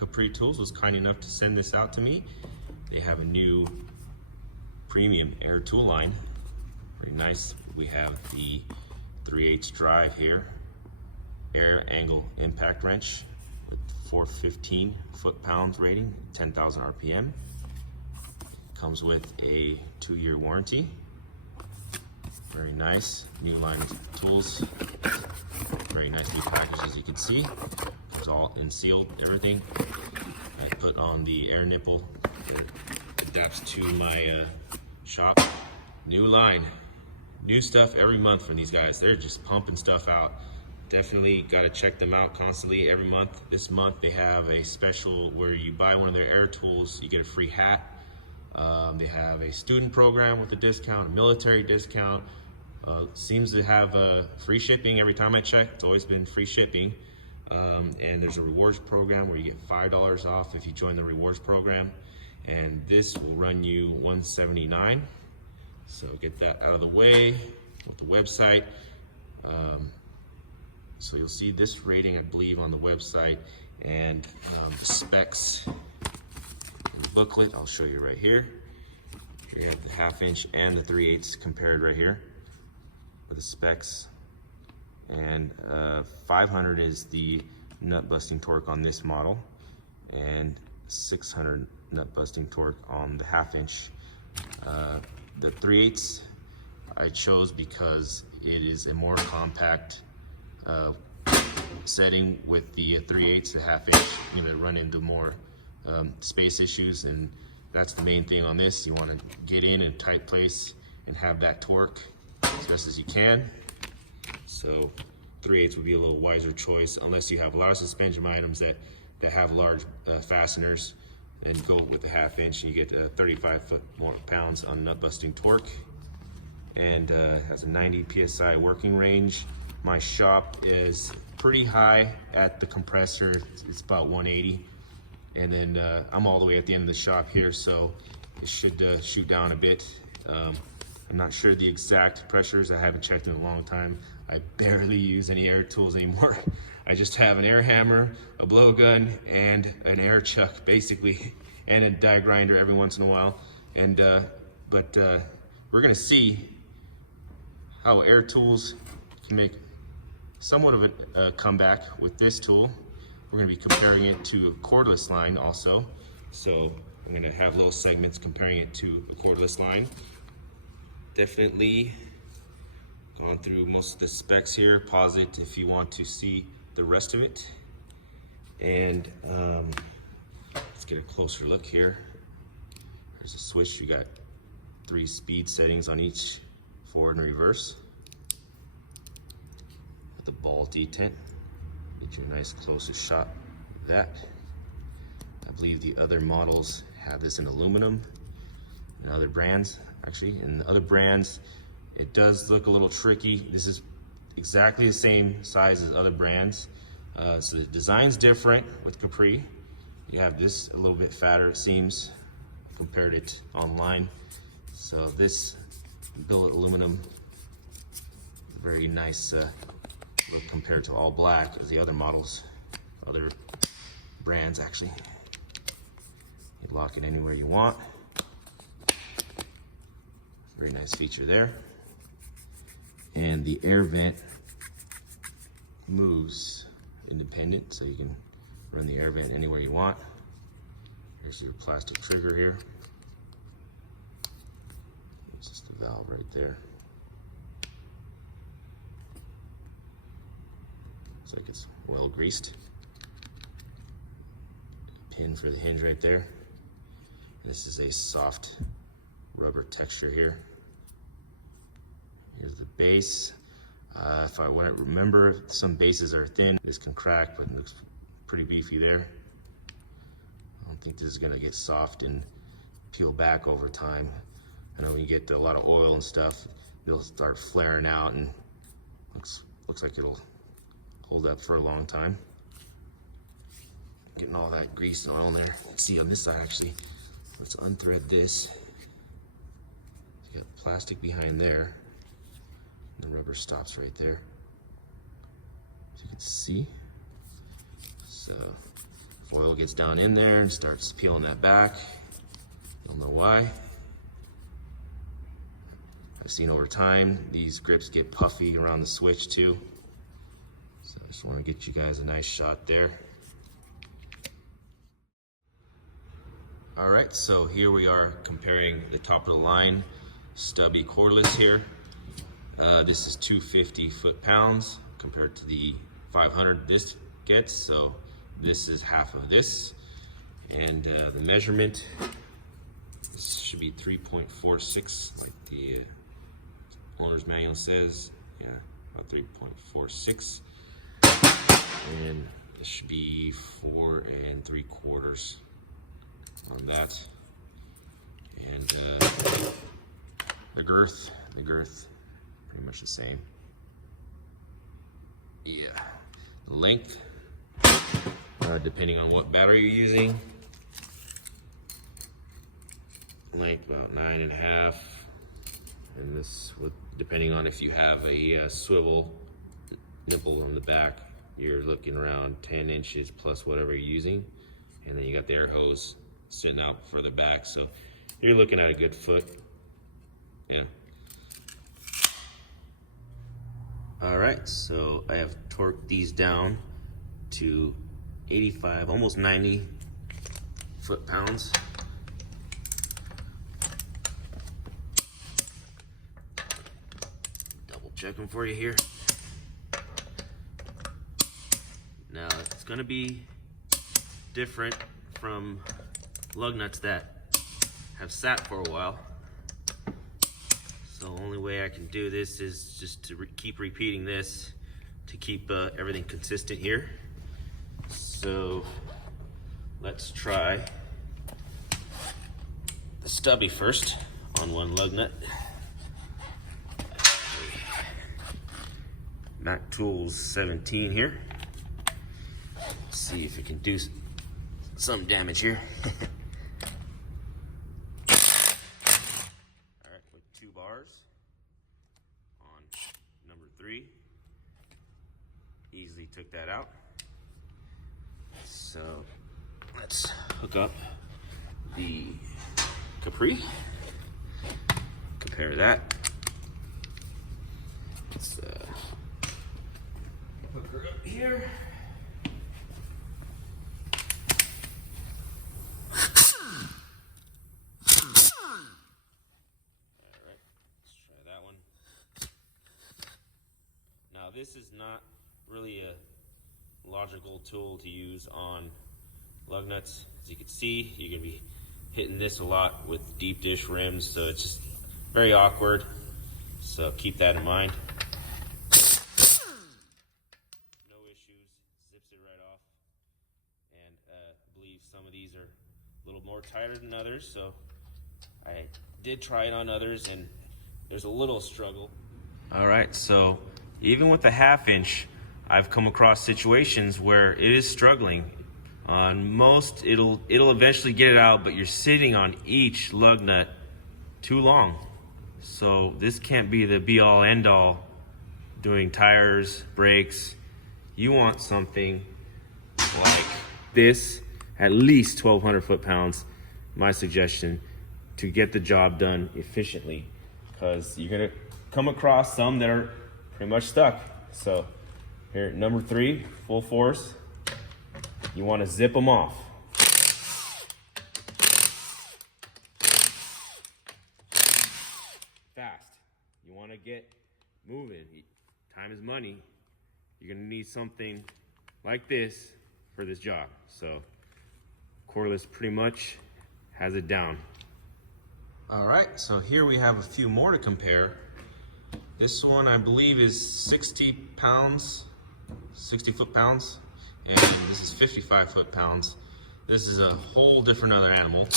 Capri Tools was kind enough to send this out to me. They have a new premium air tool line. Very nice. We have the 3/8 drive here, air angle impact wrench with 415 foot-pounds rating, 10,000 RPM. Comes with a 2-year warranty. Very nice, new line of tools. Very nice new package, as you can see. It's all in sealed, everything. I put on the air nipple. It adapts to my shop. New line, new stuff every month from these guys. They're just pumping stuff out. Definitely got to check them out constantly every month. This month they have a special where you buy one of their air tools, you get a free hat. They have a student program with a discount, a military discount. Seems to have free shipping every time I check. It's always been free shipping. And there's a rewards program where you get $5 off if you join the rewards program. And this will run you $179. So get that out of the way with the website. So you'll see this rating, I believe, on the website, and the specs. The booklet, I'll show you right here. Here you have the 1/2 inch and the 3/8 compared right here with the specs. And 500 is the nut busting torque on this model, and 600 nut busting torque on the 1/2 inch. The 3/8 I chose because it is a more compact setting. With the 3/8, the 1/2 inch, you're gonna run into more space issues, and that's the main thing on this. You want to get in a tight place and have that torque as best as you can. So 3/8 would be a little wiser choice, unless you have a lot of suspension items that have large fasteners, and go with the 1/2 inch and you get 35 foot-pounds on nut busting torque. And has a 90 PSI working range. My shop is pretty high at the compressor. It's about 180. And then I'm all the way at the end of the shop here, so it should shoot down a bit. I'm not sure the exact pressures. I haven't checked in a long time. I barely use any air tools anymore. I just have an air hammer, a blowgun, and an air chuck, basically, and a die grinder every once in a while. And but we're gonna see how air tools can make somewhat of a comeback with this tool. We're gonna be comparing it to a cordless line also. So I'm gonna have little segments comparing it to a cordless line. Definitely gone through most of the specs here. Pause it if you want to see the rest of it. And let's get a closer look here. There's a switch. You got 3 speed settings on each, forward and reverse. With the ball detent. Get you a nice closest shot of that. I believe the other models have this in aluminum, and other brands actually. And the other brands, it does look a little tricky. This is exactly the same size as other brands. So the design's different with Capri. You have this a little bit fatter, it seems. I compared it online. So this billet aluminum, very nice look compared to all black as the other models, other brands actually. You lock it anywhere you want. Very nice feature there. And the air vent moves independent, so you can run the air vent anywhere you want. Here's your plastic trigger here. It's just the valve right there. Looks like it's well greased. Pin for the hinge right there. This is a soft rubber texture here. Here's the base. If I want to remember, some bases are thin. This can crack, but it looks pretty beefy there. I don't think this is gonna get soft and peel back over time. I know when you get a lot of oil and stuff, they'll start flaring out, and looks like it'll hold up for a long time. Getting all that grease and oil in there. Let's see on this side actually. Let's unthread this. You got plastic behind there. The rubber stops right there, as you can see. So Oil gets down in there and starts peeling that back. You'll know why. I've seen over time these grips get puffy around the switch too. So I just want to get you guys a nice shot there. All right, so here we are comparing the top of the line stubby cordless here. This is 250 foot-pounds compared to the 500 this gets, so this is half of this. And the measurement, this should be 3.46 like the owner's manual says. Yeah, about 3.46. And this should be 4 3/4 on that. And the girth, pretty much the same. Yeah, the length, depending on what battery you're using. Length about 9.5, and this would, depending on if you have a swivel nipple on the back, you're looking around 10 inches plus whatever you're using. And then you got the air hose sitting out further back, so you're looking at a good foot. Yeah. All right, so I have torqued these down to 85, almost 90 foot-pounds. Double check them for you here. Now it's gonna be different from lug nuts that have sat for a while. So the only way I can do this is just to keep repeating this to keep everything consistent here. So let's try the stubby first on one lug nut. Impactwrench 17 here. Let's see if it can do some damage here. Alright, with 2 bars on number 3. Easily took that out. So let's hook up the Capri. Compare that. Let's hook her up here. This is not really a logical tool to use on lug nuts. As you can see, you're gonna be hitting this a lot with deep dish rims, so it's just very awkward. So keep that in mind. No issues, zips it right off. And I believe some of these are a little more tighter than others, so I did try it on others and there's a little struggle. All right, so even with the 1/2 inch, I've come across situations where it is struggling. On most, it'll eventually get it out, but you're sitting on each lug nut too long. So this can't be the be-all end-all doing tires, brakes. You want something like this, at least 1,200 foot-pounds, my suggestion, to get the job done efficiently, because you're gonna come across some that are pretty much stuck. So here, number 3, full force. You want to zip them off. Fast. You want to get moving. Time is money. You're going to need something like this for this job. So cordless pretty much has it down. All right, so here we have a few more to compare. This one I believe is 60 pounds, 60 foot-pounds, and this is 55 foot-pounds. This is a whole different other animal.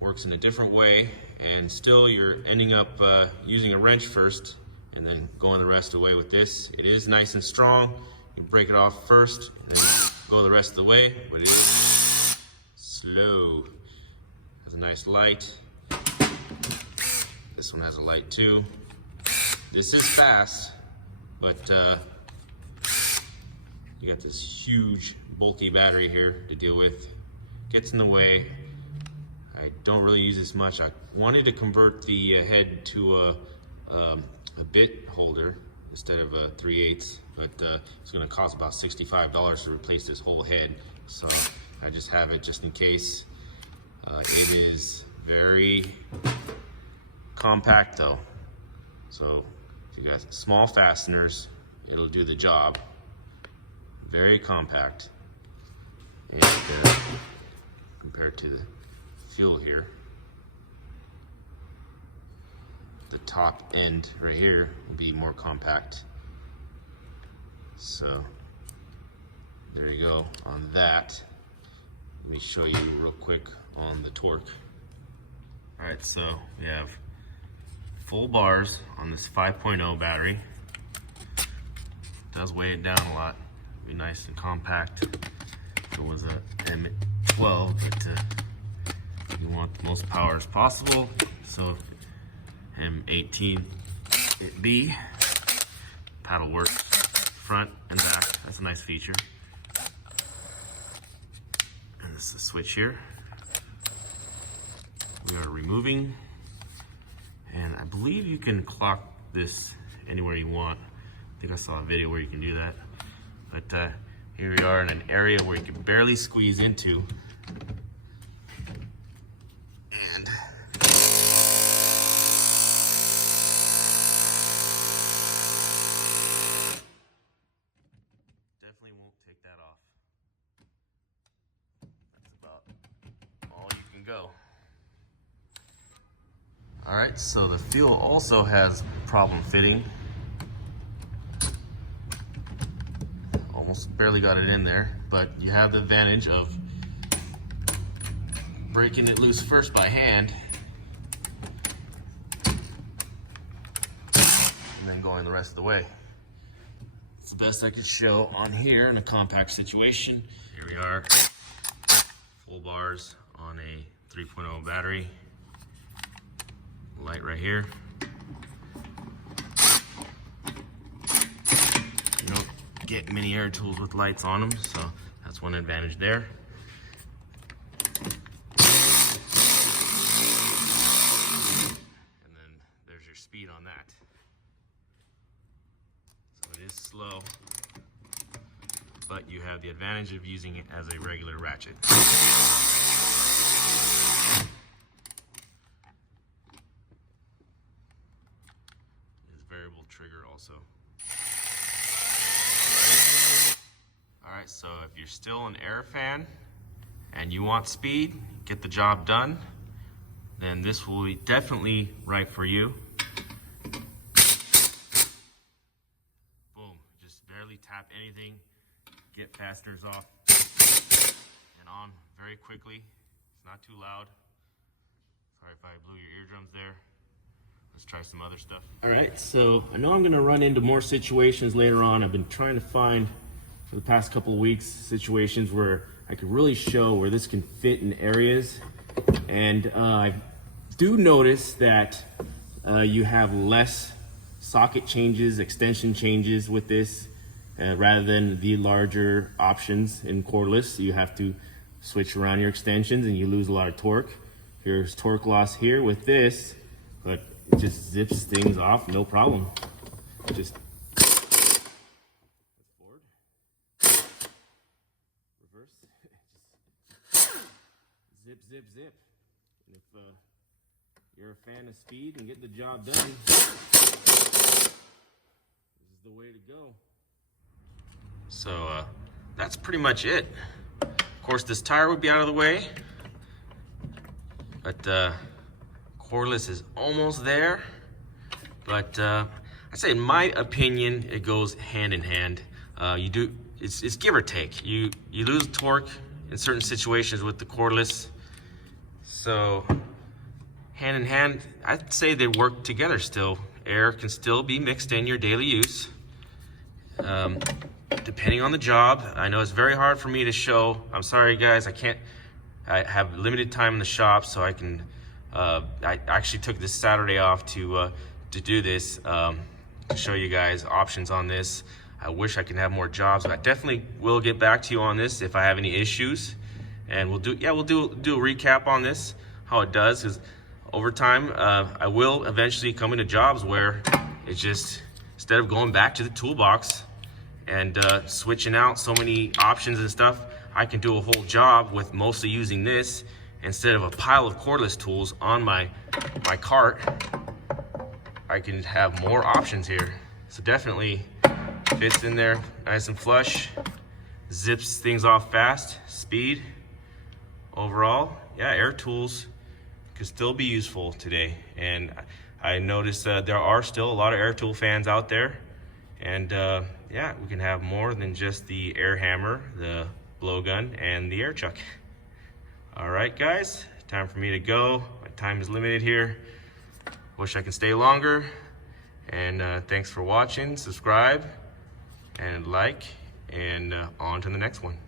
Works in a different way, and still you're ending up using a wrench first and then going the rest of the way with this. It is nice and strong. You break it off first and then go the rest of the way, but it is slow. Has a nice light. This one has a light too. This is fast, but You got this huge bulky battery here to deal with. Gets in the way. I don't really use this much. I wanted to convert the head to a bit holder instead of a 3/8, but it's going to cost about $65 to replace this whole head. So I just have it just in case. It is very compact though. So if you got small fasteners, it'll do the job. Very compact. And compared to the fuel here, the top end right here will be more compact. So there you go on that. Let me show you real quick on the torque. All right, so we have full bars on this 5.0 battery. Does weigh it down a lot. Be nice and compact. If it was a M12, but you want the most power as possible. So M18 it be. Paddle works front and back. That's a nice feature. And this is the switch here. We are removing, and I believe you can clock this anywhere you want. I think I saw a video where you can do that. But here we are in an area where you can barely squeeze into. And definitely won't take that off. That's about all you can go. All right, so the fuel also has problem fitting. Almost barely got it in there, but you have the advantage of breaking it loose first by hand and then going the rest of the way. It's the best I could show on here in a compact situation. Here we are, full bars on a 3.0 battery. Light right here. You don't get many air tools with lights on them, so that's one advantage there. And then there's your speed on that. So it is slow, but you have the advantage of using it as a regular ratchet. Variable trigger also. Alright, so if you're still an air fan and you want speed, get the job done, then this will be definitely right for you. Boom, just barely tap anything, get fasteners off and on very quickly. It's not too loud. Sorry if I blew your eardrums there. Let's try some other stuff. All right, so I know I'm gonna run into more situations later on. I've been trying to find, for the past couple of weeks, situations where I could really show where this can fit in areas. And I do notice that you have less socket changes, extension changes with this, rather than the larger options in cordless. You have to switch around your extensions and you lose a lot of torque. Here's torque loss here with this, but it just zips things off, no problem. Just forward, reverse, just zip, zip, zip. And if you're a fan of speed and get the job done, this is the way to go. So that's pretty much it. Of course, this tire would be out of the way, but cordless is almost there, but I say in my opinion it goes hand in hand. It's give or take. You lose torque in certain situations with the cordless, so hand in hand I'd say they work together still. Air can still be mixed in your daily use, depending on the job. I know it's very hard for me to show. I'm sorry guys, I have limited time in the shop, so I can I actually took this Saturday off to do this, to show you guys options on this. I wish I can have more jobs, but I definitely will get back to you on this if I have any issues. And we'll do a recap on this, how it does, because over time, I will eventually come into jobs where it's just, instead of going back to the toolbox and switching out so many options and stuff, I can do a whole job with mostly using this instead of a pile of cordless tools on my cart. I can have more options here. So definitely fits in there nice and flush, zips things off fast, speed. Overall, yeah, air tools could still be useful today. And I noticed there are still a lot of air tool fans out there. And yeah, we can have more than just the air hammer, the blowgun, and the air chuck. All right, guys, time for me to go. My time is limited here. Wish I could stay longer. And thanks for watching. Subscribe and like, and on to the next one.